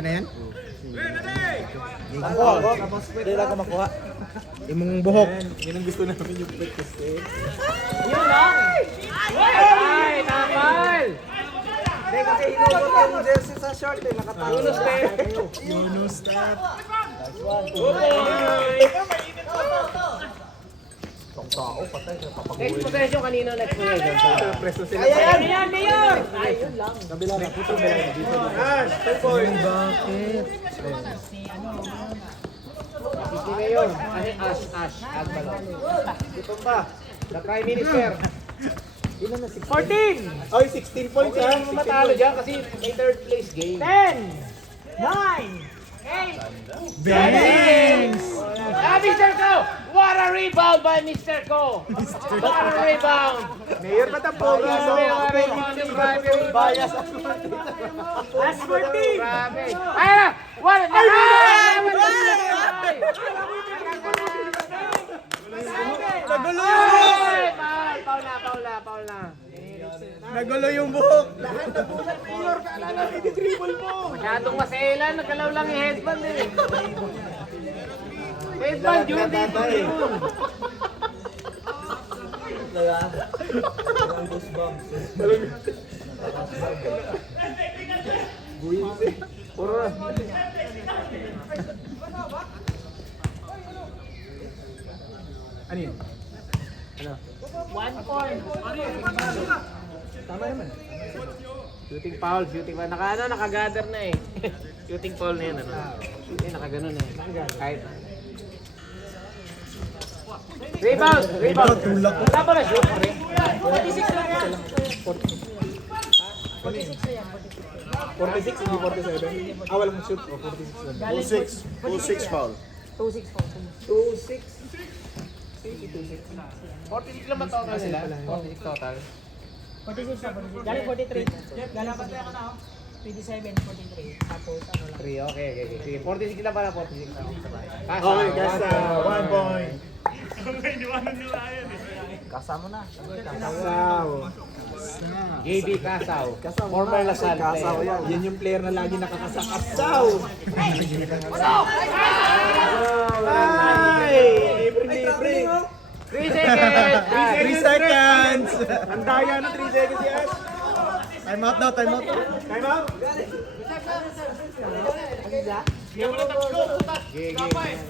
Akin na yan? Makuha ko. Pwede lang ako makuha. Imong buhok. Yan ang gusto namin yung breakfast eh. Yun lang! Ay, tamal! Hindi kasi hinugot yung jersey sa short eh. Nakatayo na step. Yunus step. Next possession kanino next possession? Presto sila. Ayan, Mayor! Ayun lang. Kabila na. Puto ba yan? Ash, 10 points. Bakit? Si Mayor. Ash. Agbalo. Ito ba? The Prime Minister. Ilan na 16? 14! Oy, 16 points Okay ha? lang matalo dyan kasi may third place game. 10! 9! 8! Bangs! Mr. Ko! What a rebound by Mr. Ko! What a rebound! Mayor ba't ang pogi so? Bias. Last 14! Grabe. Ay! What a... Nagulo Ay! Foul na. Nagulo yung buhok. Mayor, kaalala mo i-dribble mo! Masyadong maselan, nagkalaw lang yung headband eh. Headband yun, dito yun. Puro na. Ano yun? 1 point. Tama naman. Shooting foul. Nakagather na eh. Shooting foul na yan, ano. Nakaganon eh. Kahit. Rebound! Tulak ko. Wala pa na shoot pa rin. 46 lang yan. 46, hindi 47. Walang shoot. 46 lang. 2-6 foul. 2-6 po. 2-6. 46 lang ba total sila? 46 total. 46 na, 46. Galing 43. Galing 27, 43. Tapos ano lang. 3, okay. Sige, 46 lang pala, 46 lang. Kasa. Okay, Kasa. 1 point. Kasama na. Kasaw. JB Kasaw. Kasaw. Former Lasal Kasaw player. yan. Yan yung player na lagi nakakasakasaw. Ay! Libre. 3 seconds! 3 seconds! Ang daya na 3 seconds yan. Time out daw, time out. Time out.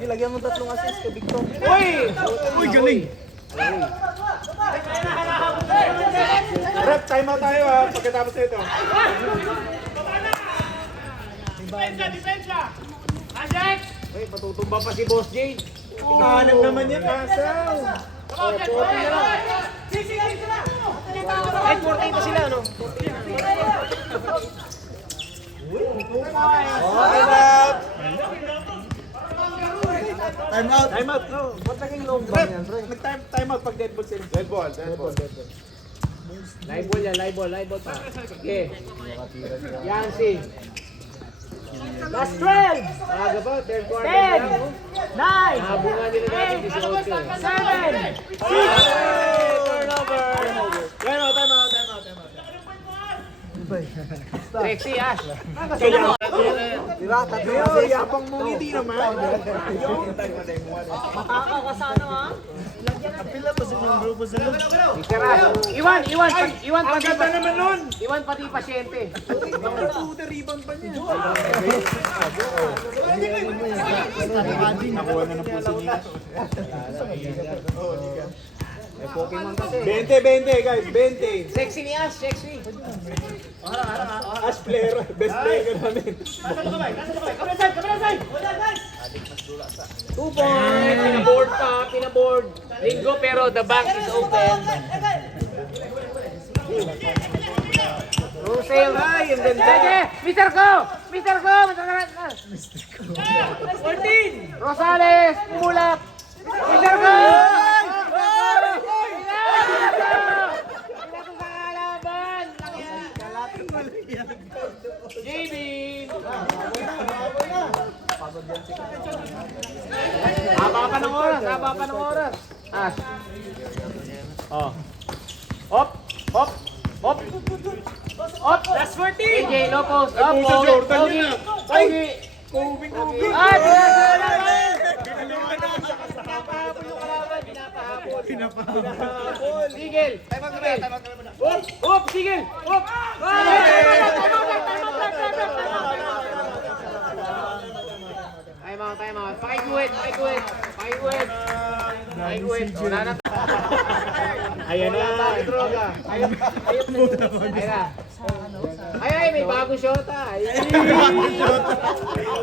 Lagyan mo 3 assist kay Victor. Uy! Uy, galing! Rep, time out tayo ha. Pagkatapos nito. Uy, patutumba pa si Boss J. Hanap naman yan, Kasaw. Ay, 14 pa sila, no? Time out! Time out. No. Ba't naging long ball yan, pre? Nag-time out pag dead ball sila. Dead ball. Live ball pa. Okay. Yancy. Last 12! Aga pa, third quarter 10! na lang, oh. 9! Habungan nila natin 18. 7! Turnover! Time out. Trexie, Ash. Diba? Tatlo. Yapang mo ngiti naman. Matakaw ka sa ano ha? Pila pa sa mga grupo sa loob. Mr. Ash. Iwan pati Ang ganda naman nun. Iwan pati pasyente. Puta, rebound pa niya. Nakuha na ng puso niya. May Pokemon kasi. 20, guys. 20. Sexy ni Ash, sexy. Ash player. Best player namin. 2 points. Pinaboard. Linggo pero the bank is open. Rosel. Ay, ang ganda. Mr. Ko! 14! Rosales, Mulak. Mr. Ko! JB! Haba pa ng oras. Ash. Oh. Hop. That's 14! AJ Lopez. Puso, Jordan yun, Pogi! Kubing-kubing. Ay! Pinapahapon yung kalaban. Pinapahapon. Sigil! Up! Sigil! Up! Time out. Pakiguhit. Wala na. Ayan na. Droga. Ayun na. Ay, may bagong shota.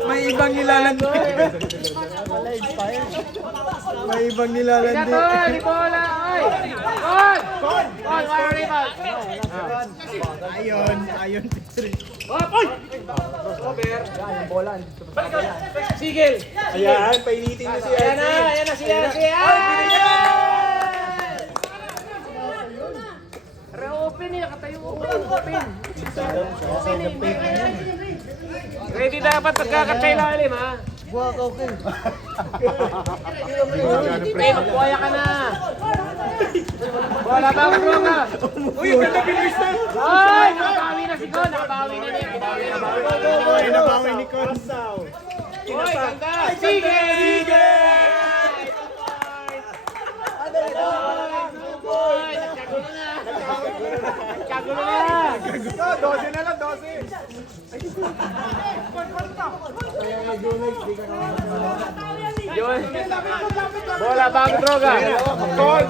May ibang nilalandi. May ibang nilalandi. Tol, di bola. Oy! Kon, wala rebound. Ayun. Hop! Oy! Over. Sigil. Ayan, painitin niyo si Ayan na si Yancy. Re-open eh, nakatayo ko. Open. Ready dapat pagkakatay lalim ha. Buha ka, okay. Pre, magbuhaya ka na. Wala ba ang droga? Uy, ganda Pinoy style. Ay, nakabawi na si Kon. Nakabawi na niya. Ay, nabawi ni Con. Oy, ganda. Sige! Nagkagulo na. 12 na lang, 12. Yun. Bola, bago droga. Kon!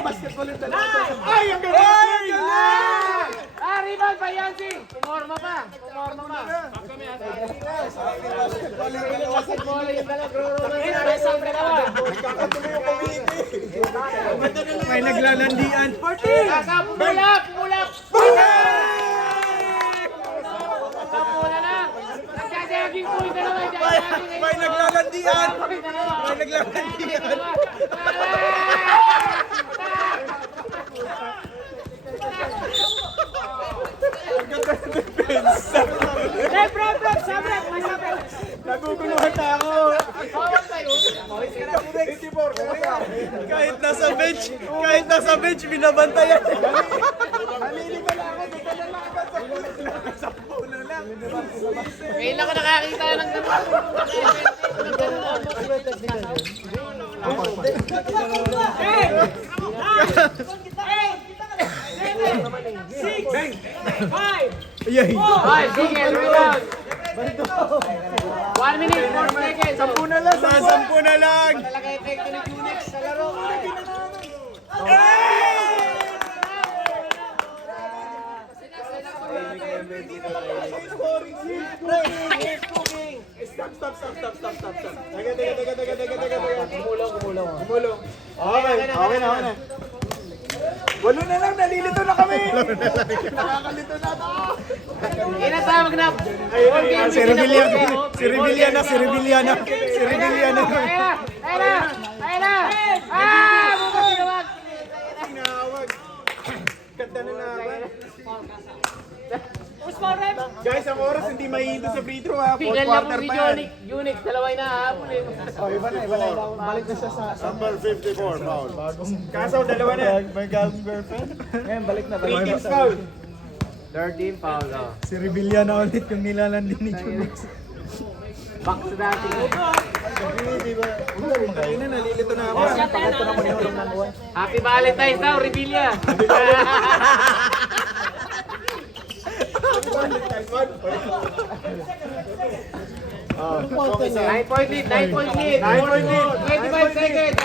Basketball yung dalawa. Ay, ang galing! Rebound pa Yancy. Pumorma pa. Basketball yung dalawa. Kakatuloy yung community. May naglalandian. Pumulap. Pumula na. Nagjajaging po yung dalawa. May naglalandian. May naglalandian. Naguguluhan na ako. Kahit nasa bench, binabantayan. Naliliban na ako. Dito na lang agad. Sa puno lang. Ngayon lang ako nakakita ng Yay. Ay, sige, rebound. 1 minute, 4 seconds. 10 na lang. Sampu na lang. Talaga epekto ni Unix sa laro. Stop. Teka. Gumulong. Okay na. Walo na lang, nalilito na kami. Nakakalito na ako. Inatawag na. Si Rebellion na. Ayun na. Bumawag. Tinawag. Ganda na naman. Usman rep. Guys, ang oras hindi mahihinto sa free throw ha. Fourth Tignan lang quarter po si pa yan. Unix. Dalawa na hahabulin. Iba na. Balik na siya sa... Number 54, foul. Kaso, dalawa na. May girlfriend. Ngayon, balik na. 3 teams foul. 13 foul. Si Rebellion na ulit yung nilalandi ni Junix. Back sa dati. Kaya na, nalilito na ako. Happy Valentine's daw, Rebilla. 9-point lead. 25 seconds.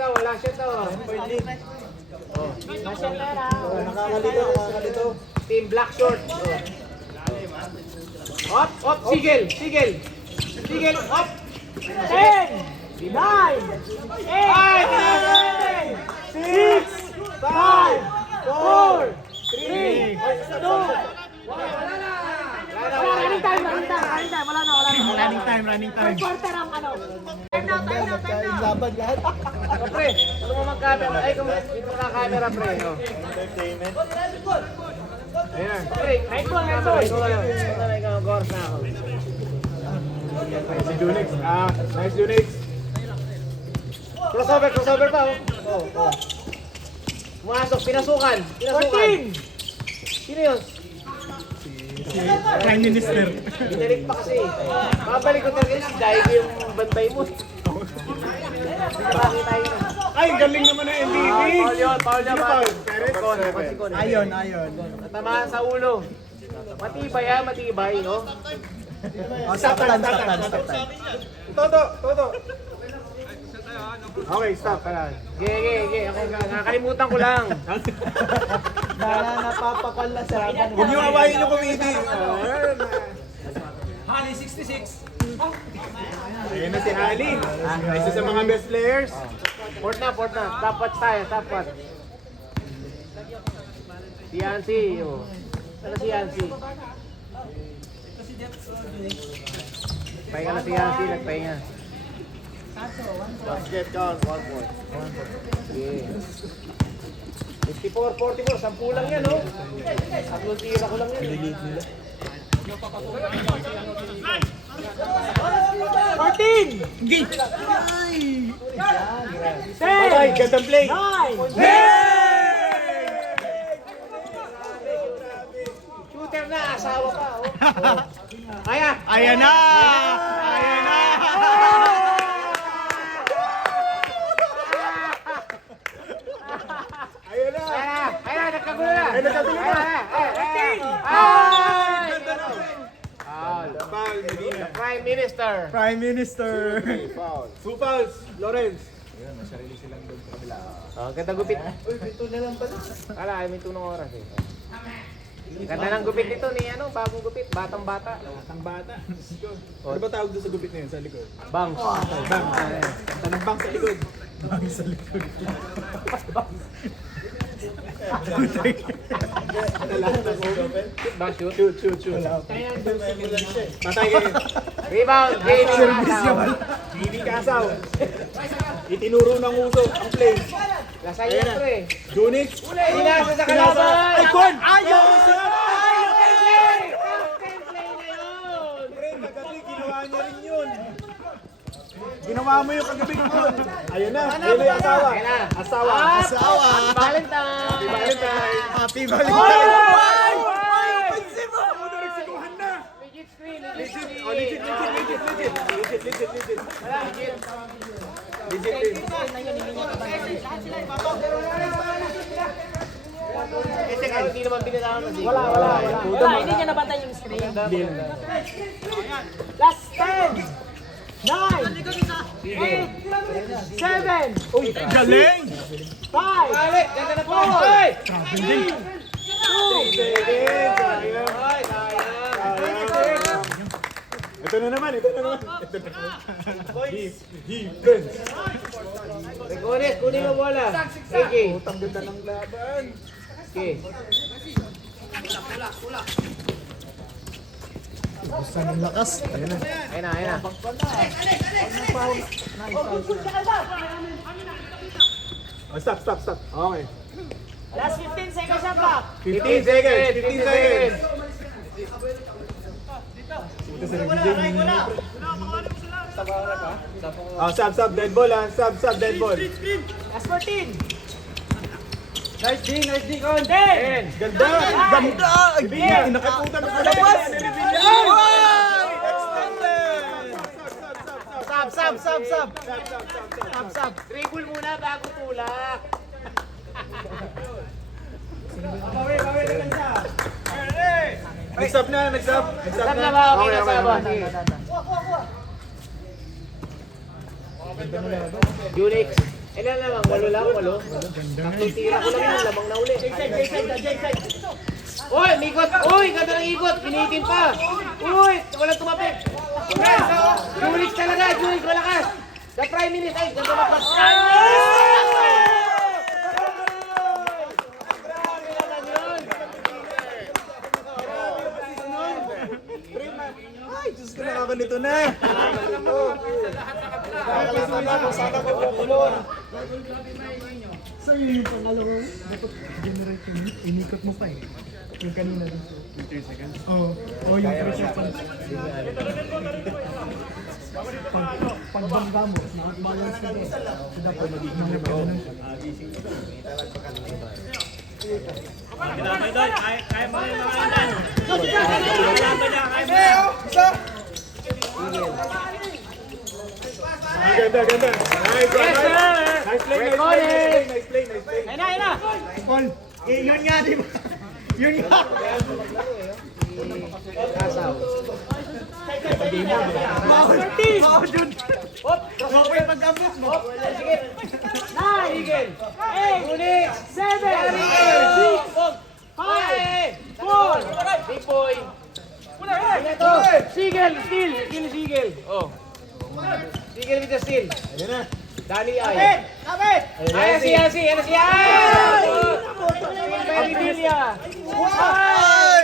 Wala shot daw. Nakakalito. Team Black Short. Hop, sigil, hop. 10, 9, 8, 6, 5, 4, 3, 2, running time. Wala na. Running time. Quarter ang ano. Time now. Laban lahat. Pre, ano mo mag-camera? Ay, kung dito na camera, pre. No? Ayan. Pre, Night ball. Gors na ako. Si Junix. Nice Junix. Crossover pa, oh. Pumasok, pinasukan. 14. Sino yun? Prime Minister. Binalik pa kasi. Babalik ko talaga si Daig yung bantay mo. Nakakita yun. Ay, galing naman ng MVP. Paul yun, Paul yun. Ayon. Natamaan sa ulo. Matibay ha, matibay, no? Saktan. Toto. Okay, stop. Ge. Ako nakakalimutan ko lang. Napapakal na sa Huwag niyo awayin yung committee. Hali 66. Ayun na si Ali. Isa sa mga best players. Port na. Stop watch tayo, stop watch. Si Yancy, oh. Ano si Yancy? Pahinga na si Yancy, nagpahinga. Basket count, 1 point. Yeah. 54, 44, 10 lang yan, oh. Tatlong tira ko lang yan. Patay, gandang play. Shooter na, asawa pa, oh. Ayan! Ayan na! Ayun na. Ayan, nagkagulo na! Ay, nagkagulo na. Ay! Foul, Medina. Prime Minister! Prime Minister. Foul. 2 fouls, Lawrence. Oh, ganda gupit. Uy, pito na lang pala. Kala, ay may tunong oras eh. Ganda ng gupit nito ni ano, bagong gupit, batang bata. Ang bata. Ano ba tawag doon sa gupit na yun sa likod? Bangs. Bang. Tanong bang sa likod. Bang sa likod. Bang shoot. Shoot. Patay kayo. Rebound, Hindi kasaw. Itinuro ng uso ang play. Lasay yan to eh. Junix. Pinasa sa kalaban! Ay, Kon! Ayaw! Pre, kagabi, ginawa niya rin yun. Ginawa mo yung kagabi ko. Ayun na. Ayun na yung asawa. Ayun na. Asawa. Asawa. Valentine! Valentine. Happy Valentine. Pansin mo! Ano nagsikuhan na? Legit screen, Legit. legit Oh, legit. Legit din. Hindi naman binatawan na siya. Wala, hindi niya nabantay yung screen. Last 10, 9, 8, 7, Uy, galing! 5, Balik! Ganda na po! 2, Ito na naman. Defense. Regones, kunin mo bola. Sige. Ang ganda ng laban. Sige. Gusto ng lakas. Ayan na. Ayun na. Oh, stop. Okay. last 15 seconds na clock. 15 seconds. Oh, sub, dead ball ha. Sub, dead ball. Last 14. Nice D, Kon. 10. Ganda! Ganda! Ay, nakaputan na pala. Sub. Dribble muna bago tulak. Nag-stop na. Stop na ba? Okay na sa ba? Sige. Unix. Ilan naman? 8 lang, 8. Tatlong tira ko lang yun, lamang na uli. Uy, mikot! Uy, ganda ng ikot! Pinitin pa! Uy, walang tumapit! Unix talaga! Unix, malakas! The Prime Minister! Ay, ganda na pa! Ay, Diyos ko, nakakalito na. So yun yung pangalawa. Dapat generate yun. Inikot mo pa eh. Yung kanina din. 3 seconds? Oo. Oh, yung 3 seconds. Pagbangga mo, nakapag-balance ka din. So dapat magiging mga ganun. Kaya Ganda, ganda. Nice one, Yes, sir! nice play, nice Recall play, it! nice play, nice play. Ayun na. All. Eh, yun nga, di ba? Yun nga. Kasaw. Bawal yun. Okay, pag-abot mo. Sige. 9, Eagle. 8, Unix. 7, Eagle. 6, 5, 4, Tipoy. Ito. Sigel, steal. Kill Sigel. Oh. Sigel with the steal. Ayan na. Dali ay. Ayan si Yancy. Ayan si Yancy. Rebilla.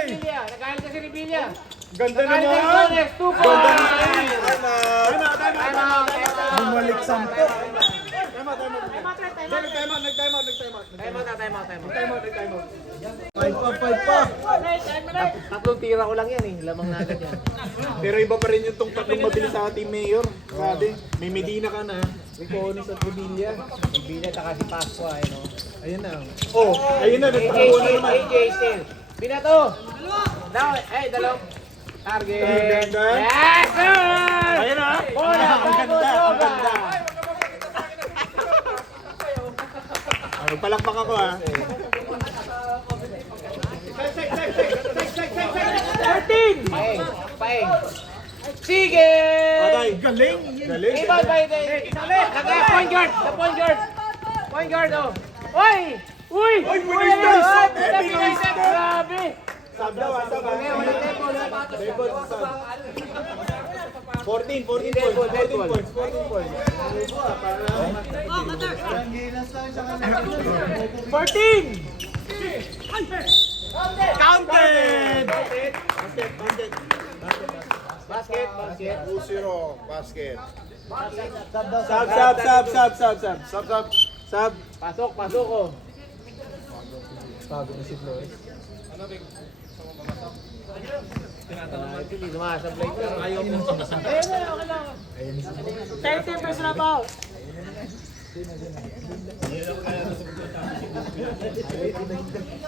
Rebilla. Nagalit na si Rebilla. Ganda Nagalit na si naman. Jones. 2 Ganda points. naman. Time out. Bumalik sampo. Time out. Five pa. Tatlong tira ko lang yan eh. Lamang na agad yan. Pero iba pa rin yung tong tatlong mabilis sa ating mayor. Grabe. May Medina ka na. Riconis at Revilla. Rebilla taka si Pasqua. Eh, no? Ayun na. Oh, ayun na. AJ Nagtakuha na still. naman. AJ still. Binato. Now, dalawang. Target. Ganda. Yes, sir! Ayun na. Bola, Ang ganda. Ang Soga. ganda. Palakpak ako ha. 13. Paeng. Sige! Patay. Galing. Galing. Ibang by the... Point guard. The point guard. Point guard, oh. Oy! Uy! Uy, Pinoy Stars! Pinoy Stars! Grabe! Sab daw ha. Sab ha. Wala tempo. Devil, sab. 14 points. 14 points. 14. Counted. Basket. 2-0 basket. Sab. Pasok, oh. Ito hindi sumasablay ko. Ayaw mo. 30 pesos na ba?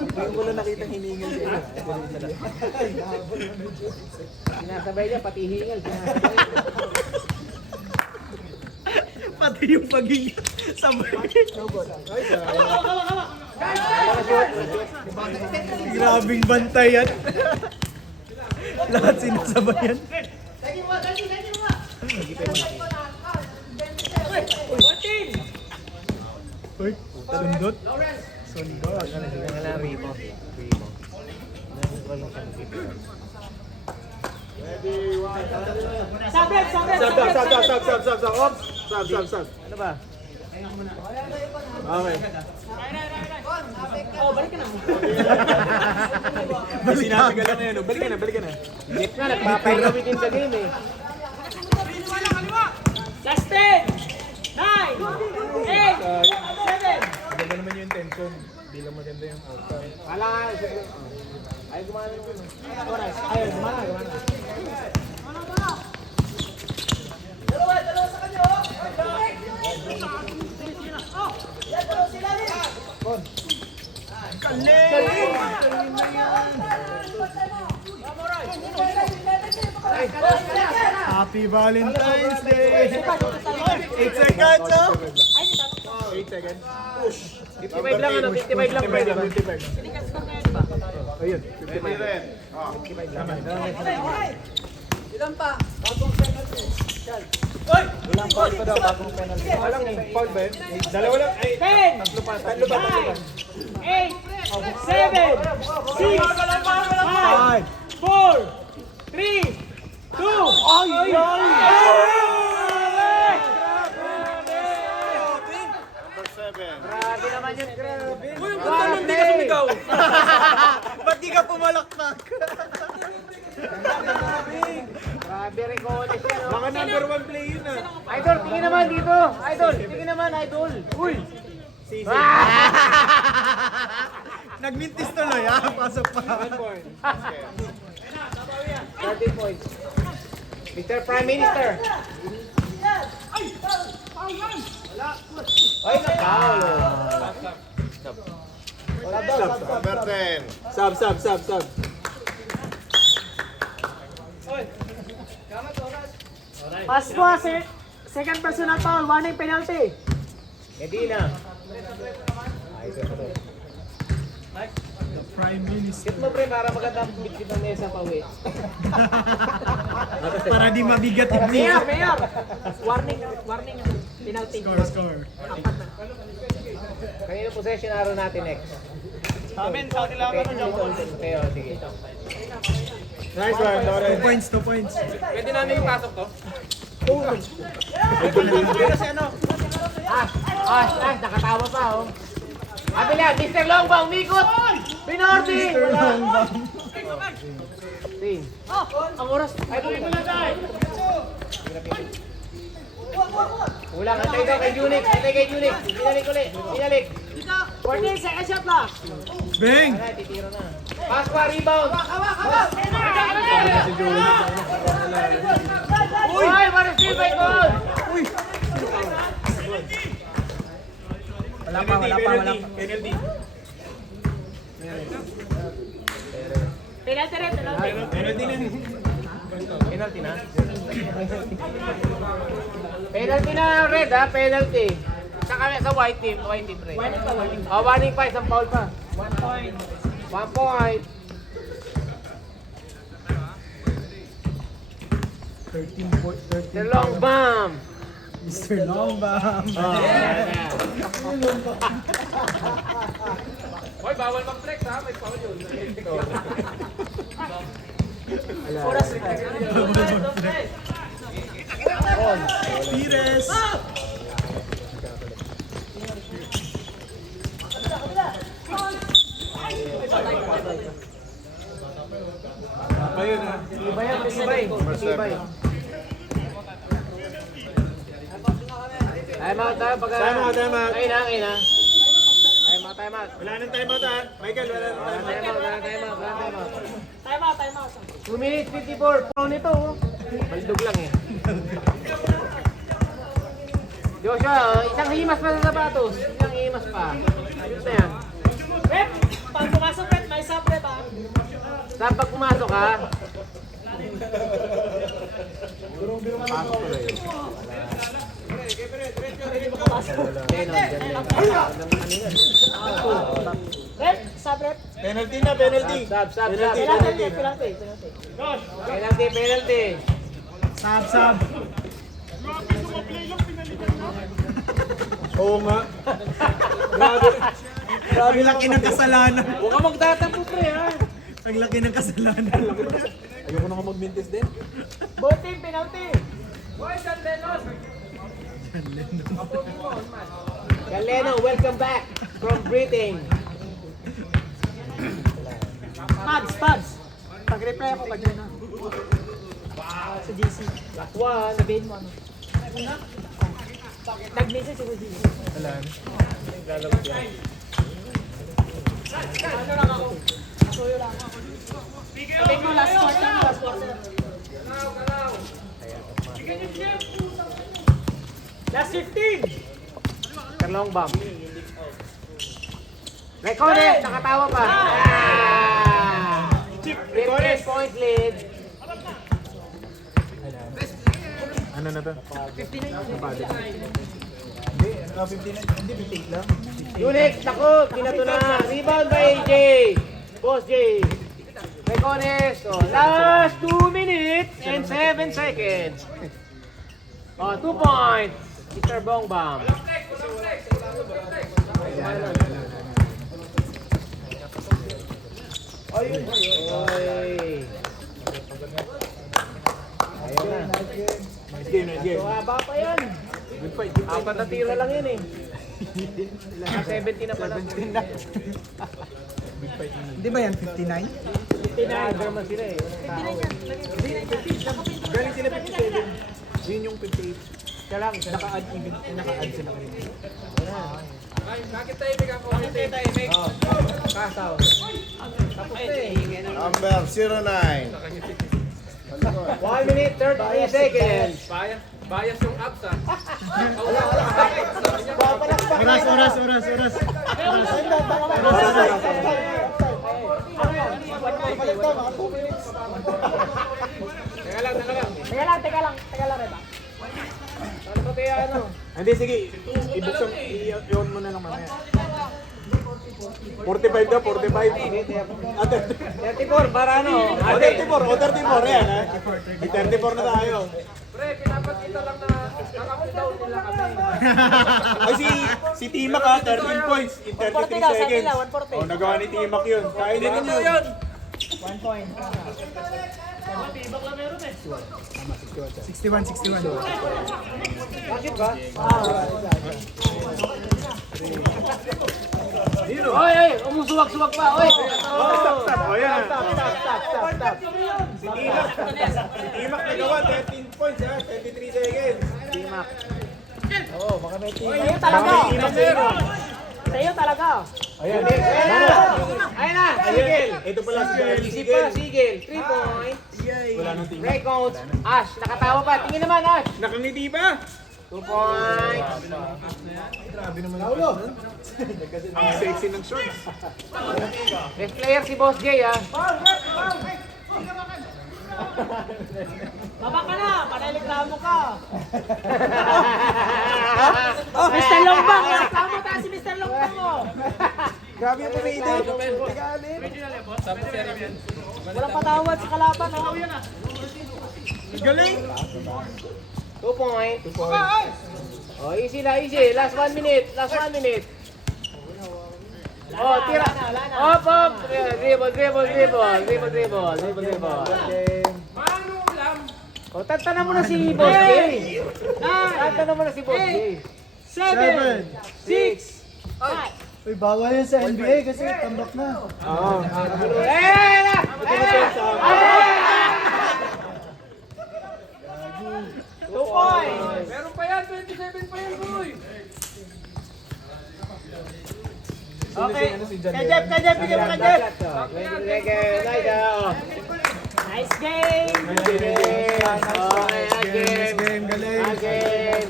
Ngayon ko lang nakita hiningal siya. Sinasabay niya, pati hingal. Sinasabay. Pati yung pagiging sabay. Grabing bantayan. Lahat sinasabayan. Uy, sundot. Sundot. Wala Rimo. Sabret. Sab. Ano ba? Okay. Oh, balik ka na. Sinasagalan na yan. Balik ka na. Jeep nga, nagpapahinga within the game eh. Last 10. 9. 8. 7. Maganda naman yung intention. Hindi lang maganda yung outcome. Wala nga. Ay, gumana naman. Ayun, gumana. Happy Valentine's Day! 8 seconds, oh! 8 seconds. 55 lang, 55 lang. 55. Ayun. 20 rin. Walang foul pa daw bagong penalty. Walang foul ba yun? Dalawa lang. Ay, 10. tatlo pa. 8. 7. 6. 5. 4. 3. 2. Number 7. Grabe naman yun, grabe. Uy, yung pantalon di ka sumigaw! Ba't di ka pumalakpak? Grabe rin ko ulit yan, oh. Baka number 1 play yun ah. Idol, tingin naman dito. Idol, tingin naman, idol. Uy! Nagmintis tuloy, ah. Pasok pa. 1 point. 30 points. Mr. Prime Minister. Ay, foul. Number 10. Sub. Pass po, second personal foul, warning penalty. Medina. Prime Minister. Hit mo pre para magandang bitbit ng mesa pa uwi. Para di mabigat yung Mayor. Warning, penalty. Score. Kanino possession araw natin next? Sa amin, sa akin lang ano Pero sige. Nice one, Loren. 2 points. Pwede namin ipasok to? Nakatawa pa oh. Abi na, Mr. Longbang, umikot! Pinordi! Wala! Ting. Ang oras. Ay, bumili na tayo! Wala, antay daw kay Junix. Antay kay Junix. Pinalik. 14 seconds shot lang. Bang! Ay, titira na. Pass pa, rebound! Uy, what a steal by goal! Wala pa. Penalty. Penalty rin. Penalty na. Penalty na? Penalty na, Red ha, penalty. Sa white team, Red. Warning pa, isang foul pa. 1 point. 1 point. 13. The long bomb. Mr. Longbam. Hoy, bawal mag-flex ha, may foul yun. Oras rin. Pires. Ayun na. Ibay yan, ibay. Time out tayo pag... Time out. Time out. Wala nang timeout ha. Michael, wala nang timeout. Time out. 2 minutes 54. Pro nito oh. Baldog lang eh. Joshua, isang himas pa sa sapatos. Isang himas pa. Ayos na yan. Rep, pag pumasok rep, may sub rep ah. Saan pag pumasok ha? Pasok ko rin. Rep, sub rep. Penalty na, penalty. Sab. Penalty. Penalty. Sab. Oo nga. Ang laki ng kasalanan. Huwag ka magtatampo pre ha. Ang laki ng kasalanan. Ayoko na mag-mintis din. Both team, penalty. Galeno, welcome back from Britain. Pads. Pag-reply ako pag yun ah. Sa GC. Last one. Sabihin mo ano. Nag-message ako GC. Ano lang ako? Suyo lang ako. Sabihin mo last quarter. Last 15! Karlong bomb. Recorded, nakatawa pa. 15 point lead. Ano na to? 59. Hindi, 58 lang. Unix, naku, kinato na. Rebound by AJ. Boss J. Recones, last 2 minutes and 7 seconds. 2 points. Mr. Bongbam. Oy. Ayaw na. Nice game. Haba pa yan. Good fight. 4 na tira lang yan eh. 70 na pala. Di ba yan 59? German sila eh. Galing sila 57. Yun yung 58. Siya lang. Naka-add sila kanina. Bakit tayo bigyan ko? Kasaw. Tapos na eh. Number 09. 1 minute 33 seconds. Bias yung apps ah. Oras. Teka lang. Teka lang, Reba. Hindi, sige. Ibuksan, i-on mo na lang mamaya. 45 daw, 45. 34 para ano? 34 yan ha. May 34 na tayo. Pre, pinapakita lang na nakakitaw nila kami. Ay si Timac ha, 13 points in 33 seconds. Oh, nagawa ni Timac yun. Kaya din ninyo yun. 1 point. 61. Bakit ba? Oy, umusuwag-suwag pa. Oy. Oh, yan. Si Timac nagawa 13 points ha, 33 seconds. Timak. Sa'yo talaga. Sa'yo talaga. Ayun na. Sigil. Ito pala si Isip pa, Sigil. 3 points. Wala nang Timac. Break coach. Ash, nakatawa pa. Tingin naman, Ash. Nakangiti ba? 2 points. Ang sexy ng shorts. Best player si Boss J, ah. Baba ka na. Panaliklamo ka. Mr. Longbang. Reklamo tayo si Mr. Longbang mo. Grabe yung tumide. Walang patawad sa kalaban. Oh. Galing! 2 points. Oh, easy na, easy. Last 1 minute. Oh, tira. Up. Dribble. Mano lang. Oh, tantanan mo na si Boss J. Tantanan mo na si Boss J. 7, 6, 5. Uy, bawal yan sa NBA kasi tambak na. Oo. Eh! 2 points. Meron pa yan, 27 pa yan, boy. Okay. Kajep, bigyan mo Kajep. Nice game.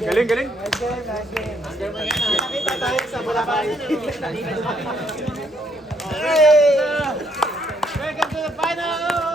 Galing. Nakita tayo sa Bulacan. Welcome to the final!